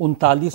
39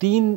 3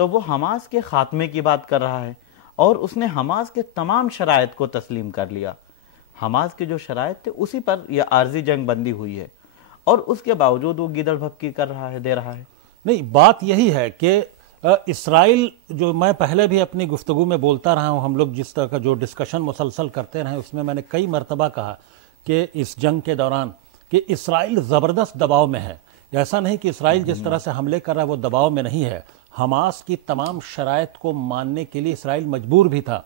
تو وہ حماس کے خاتمے کی بات کر رہا ہے، اور اس نے حماس کے تمام شرائط کو تسلیم کر لیا۔ حماس کے جو شرائط تھے اسی پر یہ عارضی جنگ بندی ہوئی ہے، اور اس کے باوجود وہ گیدڑ بھبکی کر رہا ہے، دے رہا ہے۔ نہیں، بات یہی ہے کہ اسرائیل، جو میں پہلے بھی اپنی گفتگو میں بولتا رہا ہوں، ہم لوگ جس طرح کا جو ڈسکشن مسلسل کرتے رہے اس میں نے کئی مرتبہ کہا کہ اس جنگ کے دوران کہ اسرائیل زبردست دباؤ میں ہے۔ ایسا نہیں کہ اسرائیل جس طرح سے حملے کر رہا ہے وہ دباؤ میں نہیں ہے، حماس کی تمام شرائط کو ماننے کے لیے اسرائیل مجبور بھی تھا،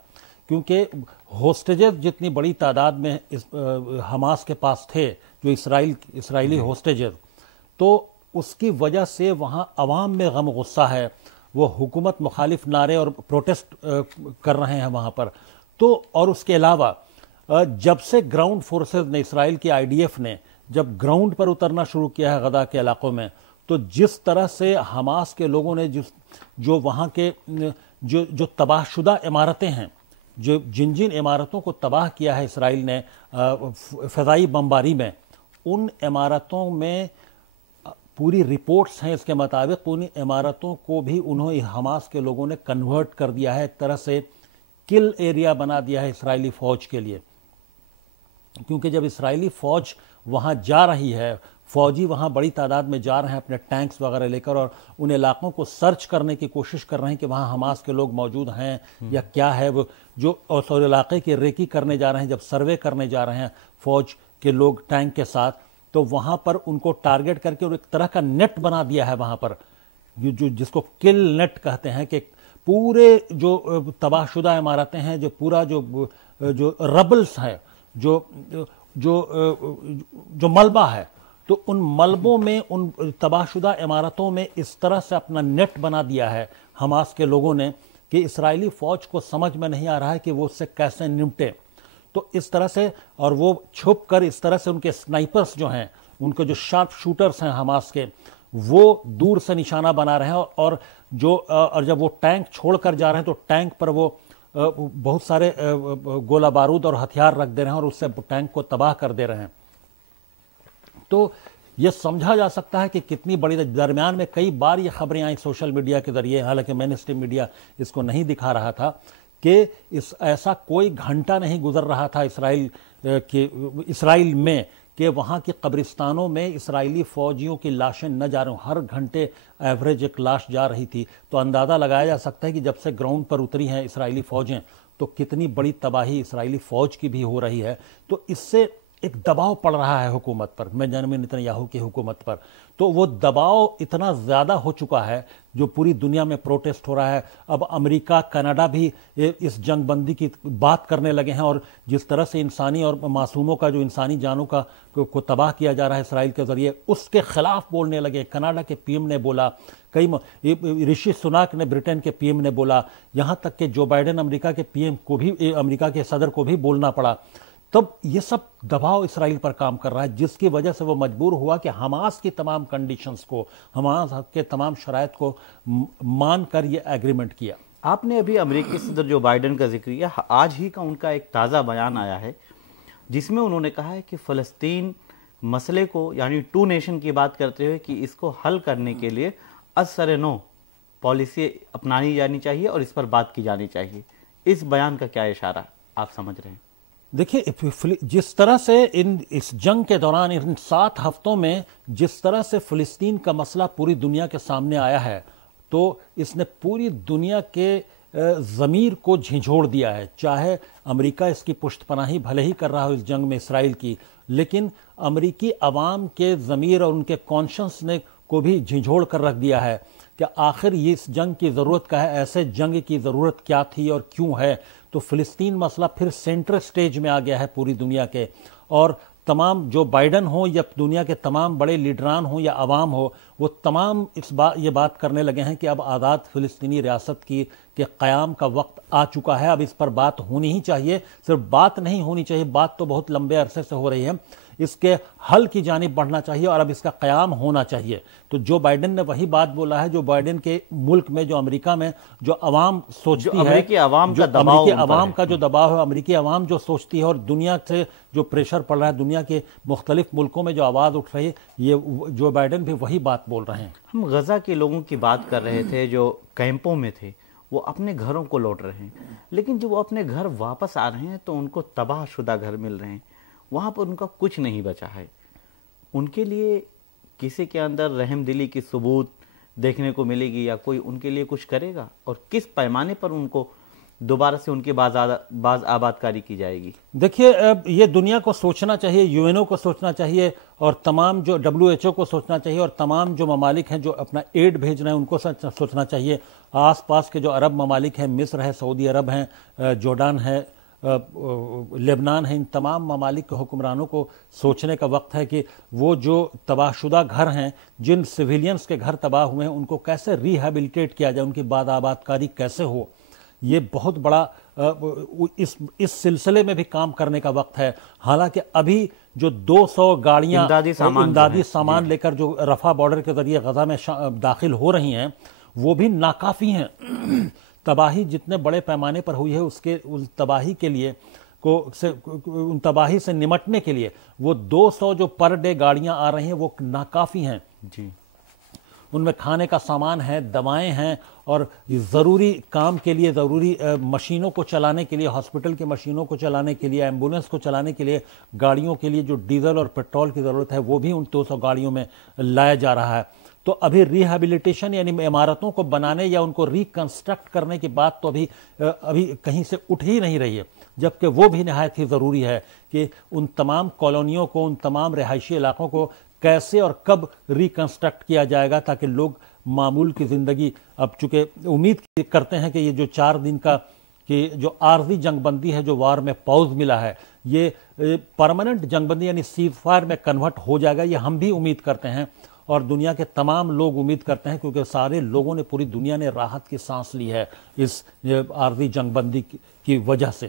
کیونکہ ہوسٹیجز جتنی بڑی تعداد میں حماس کے پاس تھے، جو اسرائیلی ہوسٹیجز، تو اس کی وجہ سے وہاں عوام میں غم غصہ ہے، وہ حکومت مخالف نعرے اور پروٹیسٹ کر رہے ہیں وہاں پر۔ تو اور اس کے علاوہ جب سے گراؤنڈ فورسز نے، اسرائیل کی IDF نے جب گراؤنڈ پر اترنا شروع کیا ہے غزہ کے علاقوں میں، تو جس طرح سے حماس کے لوگوں نے جو وہاں کے جو تباہ شدہ عمارتیں ہیں، جن عمارتوں کو تباہ کیا ہے اسرائیل نے فضائی بمباری میں، ان عمارتوں میں پوری رپورٹس ہیں اس کے مطابق ان عمارتوں کو بھی حماس کے لوگوں نے کنورٹ کر دیا ہے، ایک طرح سے کل ایریا بنا دیا ہے اسرائیلی فوج کے لیے، کیونکہ جب اسرائیلی فوج وہاں جا رہی ہے، فوجی وہاں بڑی تعداد میں جا رہے ہیں اپنے ٹینکس وغیرہ لے کر، اور ان علاقوں کو سرچ کرنے کی کوشش کر رہے ہیں کہ وہاں حماس کے لوگ موجود ہیں یا کیا ہے، وہ جو اور علاقے کی ریکی کرنے جا رہے ہیں، جب سروے کرنے جا رہے ہیں فوج کے لوگ ٹینک کے ساتھ، تو وہاں پر ان کو ٹارگٹ کر کے اور ایک طرح کا نیٹ بنا دیا ہے وہاں پر، جس کو کل نیٹ کہتے ہیں، کہ پورے جو تباہ شدہ عمارتیں ہیں، جو پورا جو ربلز ہے، جو ملبہ ہے، تو ان ملبوں میں، ان تباہ شدہ عمارتوں میں اس طرح سے اپنا نیٹ بنا دیا ہے حماس کے لوگوں نے کہ اسرائیلی فوج کو سمجھ میں نہیں آ رہا ہے کہ وہ اس سے کیسے نمٹے۔ تو اس طرح سے، اور وہ چھپ کر اس طرح سے ان کے سنائپرز جو ہیں، ان کے جو شارپ شوٹرز ہیں حماس کے، وہ دور سے نشانہ بنا رہے ہیں، اور جب وہ ٹینک چھوڑ کر جا رہے ہیں تو ٹینک پر وہ بہت سارے گولہ بارود اور ہتھیار رکھ دے رہے ہیں اور اس سے ٹینک کو تباہ کر دے رہے ہیں۔ تو یہ سمجھا جا سکتا ہے کہ کتنی بڑی، درمیان میں کئی بار یہ خبریں آئیں سوشل میڈیا کے ذریعے، حالانکہ مین اسٹریم میڈیا اس کو نہیں دکھا رہا تھا، کہ ایسا کوئی گھنٹہ نہیں گزر رہا تھا اسرائیل میں کہ وہاں کی قبرستانوں میں اسرائیلی فوجیوں کی لاشیں نہ جا رہی ہوں، ہر گھنٹے ایوریج ایک لاش جا رہی تھی۔ تو اندازہ لگایا جا سکتا ہے کہ جب سے گراؤنڈ پر اتری ہیں اسرائیلی فوجیں تو کتنی بڑی تباہی اسرائیلی فوج کی بھی ہو رہی ہے۔ تو اس سے ایک دباؤ پڑ رہا ہے حکومت پر، بنیامین نتنیاہو کی حکومت پر، تو وہ دباؤ اتنا زیادہ ہو چکا ہے، جو پوری دنیا میں پروٹیسٹ ہو رہا ہے۔ اب امریکہ، کینیڈا بھی اس جنگ بندی کی بات کرنے لگے ہیں، اور جس طرح سے انسانی اور معصوموں کا، جو انسانی جانوں کو تباہ کیا جا رہا ہے اسرائیل کے ذریعے، اس کے خلاف بولنے لگے۔ کینیڈا کے PM نے بولا، رشی سناک نے، برٹن کے PM نے بولا، یہاں تک کہ جو بائیڈن امریکہ کے PM کو بھی، امریکہ کے صدر کو بھی بولنا پڑا۔ تب یہ سب دباؤ اسرائیل پر کام کر رہا ہے، جس کی وجہ سے وہ مجبور ہوا کہ حماس کی تمام کنڈیشنز کو، حماس کے تمام شرائط کو مان کر یہ ایگریمنٹ کیا۔ آپ نے ابھی امریکی صدر جو بائیڈن کا ذکر کیا، آج ہی کا ان کا ایک تازہ بیان آیا ہے جس میں انہوں نے کہا ہے کہ فلسطین مسئلے کو، یعنی 2 نیشن کی بات کرتے ہوئے، کہ اس کو حل کرنے کے لیے از سر نو پالیسی اپنانی جانی چاہیے اور اس پر بات کی جانی چاہیے۔ اس بیان کا کیا اشارہ آپ سمجھ رہے ہیں؟ دیکھیے، جس طرح سے اس جنگ کے دوران، ان 7 ہفتوں میں جس طرح سے فلسطین کا مسئلہ پوری دنیا کے سامنے آیا ہے، تو اس نے پوری دنیا کے ضمیر کو جھنجھوڑ دیا ہے۔ چاہے امریکہ اس کی پشت پناہی بھلے ہی کر رہا ہو اس جنگ میں اسرائیل کی، لیکن امریکی عوام کے ضمیر اور ان کے کانشنس نے کو بھی جھنجھوڑ کر رکھ دیا ہے کہ آخر یہ اس جنگ کی ضرورت کا ہے، ایسے جنگ کی ضرورت کیا تھی اور کیوں ہے۔ تو فلسطین مسئلہ پھر سینٹر سٹیج میں آ گیا ہے پوری دنیا کے، اور تمام، جو بائیڈن ہوں یا دنیا کے تمام بڑے لیڈران ہوں یا عوام ہو، وہ تمام یہ بات کرنے لگے ہیں کہ اب آزاد فلسطینی ریاست کے قیام کا وقت آ چکا ہے، اب اس پر بات ہونی ہی چاہیے۔ صرف بات نہیں ہونی چاہیے، بات تو بہت لمبے عرصے سے ہو رہی ہے، اس کے حل کی جانب بڑھنا چاہیے اور اب اس کا قیام ہونا چاہیے۔ تو جو بائیڈن نے وہی بات بولا ہے جو بائیڈن کے ملک میں، جو امریکہ میں جو عوام سوچتی ہے، امریکی عوام کا جو دباؤ ہے، امریکی عوام جو سوچتی ہے اور دنیا سے جو پریشر پڑ رہا ہے، دنیا کے مختلف ملکوں میں جو آواز اٹھ رہی ہے، یہ جو بائیڈن بھی وہی بات بول رہے ہیں۔ ہم غزہ کے لوگوں کی بات کر رہے تھے جو کیمپوں میں تھے، وہ اپنے گھروں کو لوٹ رہے ہیں، لیکن جب وہ اپنے گھر واپس آ رہے ہیں تو ان کو تباہ شدہ گھر مل رہے ہیں، وہاں پر ان کا کچھ نہیں بچا ہے۔ ان کے لیے کسی کے اندر رحم دلی کی ثبوت دیکھنے کو ملے گی یا کوئی ان کے لیے کچھ کرے گا، اور کس پیمانے پر ان کو دوبارہ سے ان کی باز آباد کاری کی جائے گی؟ دیکھیے یہ دنیا کو سوچنا چاہیے، یو این او کو سوچنا چاہیے، اور تمام جو WHO کو سوچنا چاہیے، اور تمام جو ممالک ہیں جو اپنا ایڈ بھیج رہے ہیں ان کو سوچنا چاہیے۔ آس پاس کے جو عرب ممالک ہیں، مصر ہے، سعودی عرب ہیں، جورڈان ہے، لبنان ہے، ان تمام ممالک کے حکمرانوں کو سوچنے کا وقت ہے کہ وہ جو تباہ شدہ گھر ہیں، جن سویلینز کے گھر تباہ ہوئے ہیں، ان کو کیسے ریہیبلیٹیٹ کیا جائے، ان کی بعد آباد کاری کیسے ہو۔ یہ بہت بڑا اس سلسلے میں بھی کام کرنے کا وقت ہے۔ حالانکہ ابھی جو 200 گاڑیاں امدادی سامان لے کر جو رفح بارڈر کے ذریعے غزہ میں داخل ہو رہی ہیں، وہ بھی ناکافی ہیں۔ تباہی جتنے بڑے پیمانے پر ہوئی ہے، اس تباہی کے لیے ان تباہی سے نمٹنے کے لیے وہ 200 جو پر ڈے گاڑیاں آ رہی ہیں وہ ناکافی ہیں۔ جی، ان میں کھانے کا سامان ہے، دوائیں ہیں، اور ضروری کام کے لیے ضروری مشینوں کو چلانے کے لیے، ہاسپٹل کی مشینوں کو چلانے کے لیے، ایمبولینس کو چلانے کے لیے، گاڑیوں کے لیے جو ڈیزل اور پیٹرول کی ضرورت ہے وہ بھی ان 200 گاڑیوں میں لایا جا رہا ہے۔ تو ابھی ریہیبلیٹیشن یعنی عمارتوں کو بنانے یا ان کو ریکنسٹرکٹ کرنے کی بات تو ابھی کہیں سے اٹھ ہی نہیں رہی ہے، جبکہ وہ بھی نہایت ہی ضروری ہے کہ ان تمام کالونیوں کو، ان تمام رہائشی علاقوں کو کیسے اور کب ریکنسٹرکٹ کیا جائے گا تاکہ لوگ معمول کی زندگی، اب چونکہ امید کرتے ہیں کہ یہ جو 4 دن کا کہ جو عارضی جنگ بندی ہے، جو وار میں پاؤز ملا ہے، یہ پرماننٹ جنگ بندی یعنی سیز فائر میں کنورٹ ہو جائے گا، یہ ہم بھی امید کرتے ہیں اور دنیا کے تمام لوگ امید کرتے ہیں، کیونکہ سارے لوگوں نے، پوری دنیا نے راحت کی سانس لی ہے اس عارضی جنگ بندی کی وجہ سے۔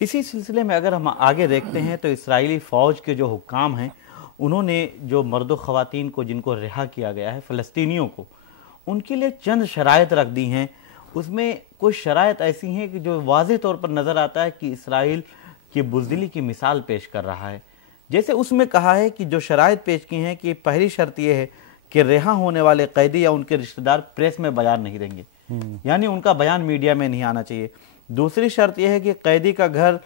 اسی سلسلے میں اگر ہم آگے دیکھتے ہیں تو اسرائیلی فوج کے جو حکام ہیں، انہوں نے جو مرد و خواتین کو جن کو رہا کیا گیا ہے، فلسطینیوں کو، ان کے لیے چند شرائط رکھ دی ہیں۔ اس میں کچھ شرائط ایسی ہیں کہ جو واضح طور پر نظر آتا ہے کہ اسرائیل کی بزدلی کی مثال پیش کر رہا ہے۔ جیسے اس میں کہا ہے کہ جو شرائط پیش کی ہیں کہ پہلی شرط یہ ہے کہ رہا ہونے والے قیدی یا ان کے رشتہ دار پریس میں بیان نہیں دیں گے، یعنی ان کا بیان میڈیا میں نہیں آنا چاہیے۔ دوسری شرط یہ ہے کہ قیدی کا گھر،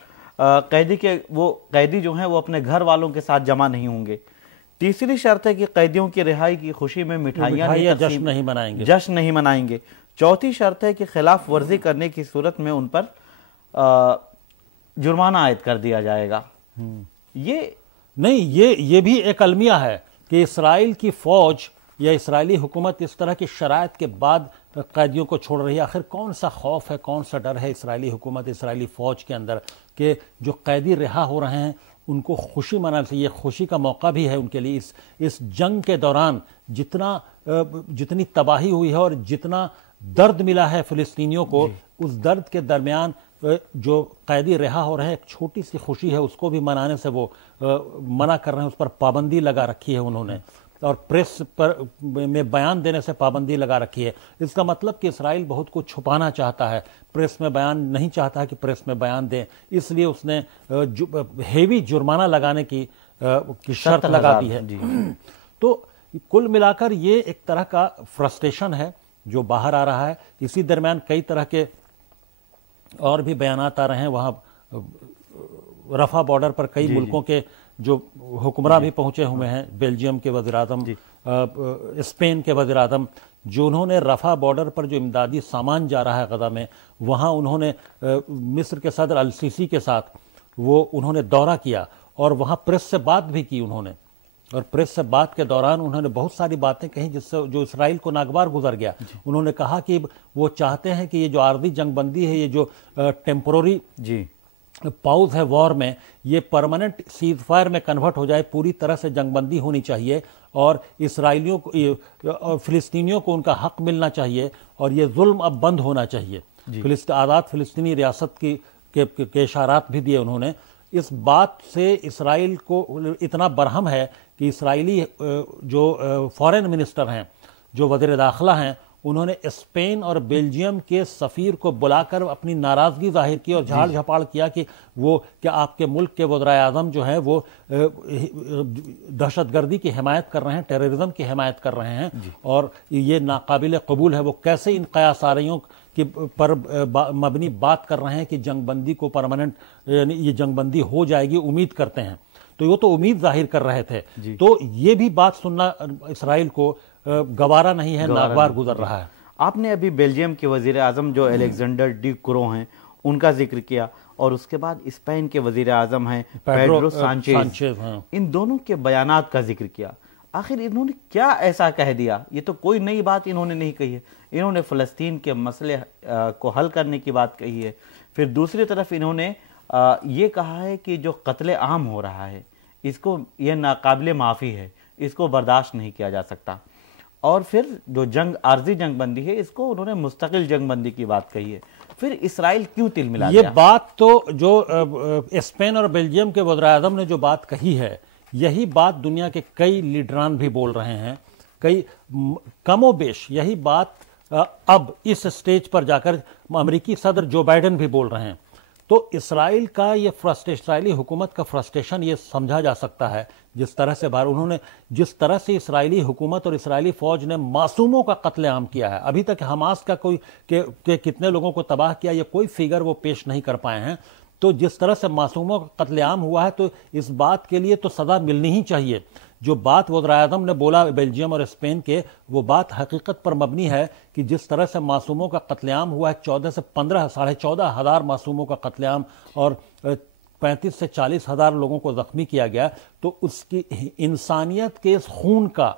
قیدی جو ہیں وہ اپنے گھر والوں کے ساتھ جمع نہیں ہوں گے۔ تیسری شرط ہے کہ قیدیوں کی رہائی کی خوشی میں مٹھائیاں جشن نہیں منائیں گے۔ چوتھی شرط ہے کہ خلاف ورزی کرنے کی صورت میں ان پر جرمانہ عائد کر دیا جائے گا۔ یہ بھی ایک المیہ ہے کہ اسرائیل کی فوج یا اسرائیلی حکومت اس طرح کی شرائط کے بعد قیدیوں کو چھوڑ رہی ہے۔ آخر کون سا خوف ہے، کون سا ڈر ہے اسرائیلی حکومت، اسرائیلی فوج کے اندر کہ جو قیدی رہا ہو رہے ہیں ان کو خوشی منانا چاہیے۔ یہ خوشی کا موقع بھی ہے ان کے لیے۔ اس جنگ کے دوران جتنی تباہی ہوئی ہے اور جتنا درد ملا ہے فلسطینیوں کو، اس درد کے درمیان جو قیدی رہا ہو رہے ہیں، ایک چھوٹی سی خوشی ہے، اس کو بھی منانے سے وہ منع کر رہے ہیں۔ اس پر پابندی لگا رکھی ہے انہوں نے، اور پریس میں بیان دینے سے پابندی لگا رکھی ہے۔ اس کا مطلب کہ اسرائیل بہت کچھ چھپانا چاہتا ہے، پریس میں بیان نہیں چاہتا کہ پریس میں بیان دیں، اس لیے اس نے ہیوی جرمانہ لگانے کی شرط لگا دی ہے۔ تو کل ملا کر یہ ایک طرح کا فرسٹریشن ہے جو باہر آ رہا ہے۔ اسی درمیان کئی طرح کے اور بھی بیانات آ رہے ہیں۔ وہاں رفح بارڈر پر کئی ملکوں کے جو حکمراں بھی پہنچے ہوئے ہیں، بیلجیم کے وزیر اعظم، اسپین کے وزیر اعظم، جو انہوں نے رفح بارڈر پر جو امدادی سامان جا رہا ہے غزہ میں، وہاں انہوں نے مصر کے صدر السیسی کے ساتھ انہوں نے دورہ کیا اور وہاں پریس سے بات بھی کی انہوں نے، اور پریس سے بات کے دوران انہوں نے بہت ساری باتیں کہیں جس سے جو اسرائیل کو ناگوار گزر گیا۔ انہوں نے کہا کہ وہ چاہتے ہیں کہ یہ جو عارضی جنگ بندی ہے، یہ جو ٹیمپروری پاؤز ہے وار میں، یہ پرماننٹ سیز فائر میں کنورٹ ہو جائے، پوری طرح سے جنگ بندی ہونی چاہیے، اور اسرائیلیوں کو، فلسطینیوں کو ان کا حق ملنا چاہیے، اور یہ ظلم اب بند ہونا چاہیے۔ آزاد فلسطینی ریاست کے اشارات بھی دیے انہوں نے، اس بات سے اسرائیل کو اتنا برہم ہے کہ اسرائیلی جو فارن منسٹر ہیں، جو وزیر داخلہ ہیں، انہوں نے اسپین اور بیلجیم کے سفیر کو بلا کر اپنی ناراضگی ظاہر کی اور جھاڑ جھپاڑ کیا کہ وہ کیا آپ کے ملک کے وزرائے اعظم جو ہیں وہ دہشت گردی کی حمایت کر رہے ہیں، ٹیررزم کی حمایت کر رہے ہیں، اور یہ ناقابل قبول ہے۔ وہ کیسے ان قیاس آراریوں پر مبنی بات کر رہے ہیں کہ جنگ بندی کو پرماننٹ، یعنی یہ جنگ بندی ہو جائے گی، امید کرتے ہیں، تو وہ تو امید ظاہر کر رہے تھے۔ تو یہ بھی بات سننا اسرائیل کو گوارا نہیں ہے، ناگوار گزر رہا ہے۔ آپ نے ابھی بیلجیم کے وزیر اعظم جو الیگزینڈر ڈی کرو ہیں ان کا ذکر کیا، اور اس کے بعد اسپین کے وزیر اعظم ہیں پیڈرو سانچیز، ان دونوں کے بیانات کا ذکر کیا۔ آخر انہوں نے کیا ایسا کہہ دیا؟ یہ تو کوئی نئی بات انہوں نے نہیں کہی ہے، انہوں نے فلسطین کے مسئلے کو حل کرنے کی بات کہی ہے۔ پھر دوسری طرف انہوں نے یہ کہا ہے کہ جو قتل عام ہو رہا ہے اس کو، یہ ناقابل معافی ہے، اس کو برداشت نہیں کیا جا سکتا۔ اور پھر جو عارضی جنگ بندی ہے اس کو انہوں نے مستقل جنگ بندی کی بات کہی ہے۔ پھر اسرائیل کیوں تل ملا یہ بات تو جو اسپین اور بیلجیم کے وزرائے اعظم نے جو بات کہی ہے، یہی بات دنیا کے کئی لیڈران بھی بول رہے ہیں، کئی کم و بیش یہی بات اب اس سٹیج پر جا کر امریکی صدر جو بائیڈن بھی بول رہے ہیں۔ تو اسرائیل کا یہ اسرائیلی حکومت کا فرسٹریشن یہ سمجھا جا سکتا ہے، جس طرح سے انہوں نے جس طرح سے اسرائیلی حکومت اور اسرائیلی فوج نے معصوموں کا قتل عام کیا ہے۔ ابھی تک حماس کا کوئی کہ کتنے لوگوں کو تباہ کیا، یہ کوئی فگر وہ پیش نہیں کر پائے ہیں۔ تو جس طرح سے معصوموں کا قتل عام ہوا ہے، تو اس بات کے لیے تو سزا ملنی ہی چاہیے۔ جو بات وزرائے اعظم نے بولا بیلجیم اور اسپین کے، وہ بات حقیقت پر مبنی ہے کہ جس طرح سے معصوموں کا قتل عام ہوا ہے، 14 سے 15 14.5 ہزار معصوموں کا قتل عام اور 35 سے 40 ہزار لوگوں کو زخمی کیا گیا، تو اس کی انسانیت کے اس خون کا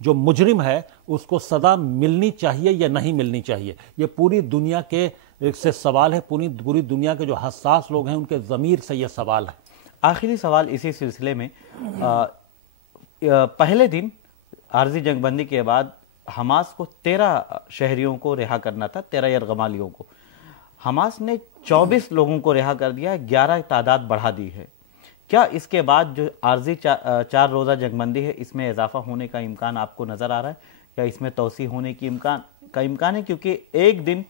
جو مجرم ہے اس کو سزا ملنی چاہیے یا نہیں ملنی چاہیے؟ یہ پوری دنیا کے سے سوال ہے، پوری دنیا کے جو حساس لوگ ہیں ان کے ضمیر سے یہ سوال ہے۔ آخری سوال اسی سلسلے میں، پہلے دن عارضی جنگ بندی کے بعد حماس کو 13 شہریوں کو رہا کرنا تھا، 13 یرغمالیوں کو۔ حماس نے 24 لوگوں کو رہا کر دیا، 11 تعداد بڑھا دی ہے۔ کیا اس کے بعد جو عارضی 4 روزہ جنگ بندی ہے اس میں اضافہ ہونے کا امکان آپ کو نظر آ رہا ہے، یا اس میں توسیع ہونے کی امکان ہے؟ کیونکہ ایک دن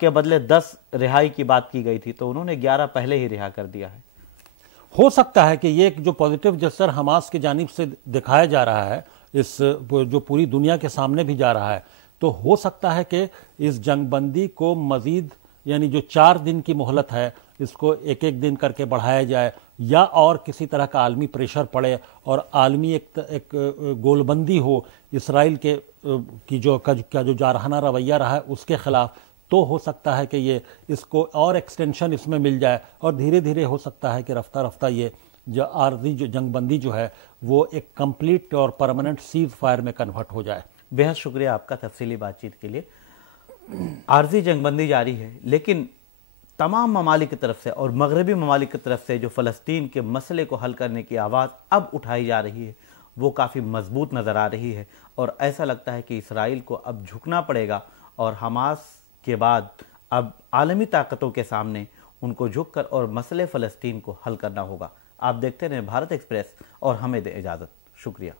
کے بدلے 10 رہائی کی بات کی گئی تھی، تو انہوں نے 11 پہلے ہی رہا کر دیا ہے۔ ہو سکتا ہے کہ یہ ایک جو پازیٹیو جسر حماس کی جانب سے دکھایا جا رہا ہے، اس جو پوری دنیا کے سامنے بھی جا رہا ہے، تو ہو سکتا ہے کہ اس جنگ بندی کو مزید، یعنی جو 4 دن کی مہلت ہے اس کو ایک دن کر کے بڑھایا جائے، یا اور کسی طرح کا عالمی پریشر پڑے اور عالمی ایک گول بندی ہو اسرائیل کی جو جارحانہ رویہ رہا ہے اس کے خلاف، تو ہو سکتا ہے کہ یہ اس کو اور ایکسٹینشن اس میں مل جائے، اور دھیرے دھیرے ہو سکتا ہے کہ رفتہ رفتہ یہ جو عارضی جو جنگ بندی جو ہے وہ ایک کمپلیٹ اور پرماننٹ سیز فائر میں کنورٹ ہو جائے۔ بہت شکریہ آپ کا تفصیلی بات چیت کے لیے۔ عارضی جنگ بندی جاری ہے، لیکن تمام ممالک کی طرف سے اور مغربی ممالک کی طرف سے جو فلسطین کے مسئلے کو حل کرنے کی آواز اب اٹھائی جا رہی ہے وہ کافی مضبوط نظر آ رہی ہے، اور ایسا لگتا ہے کہ اسرائیل کو اب جھکنا پڑے گا، اور حماس کے بعد اب عالمی طاقتوں کے سامنے ان کو جھک کر اور مسئلے فلسطین کو حل کرنا ہوگا۔ آپ دیکھتے رہیں بھارت ایکسپریس، اور ہمیں دیں اجازت۔ شکریہ۔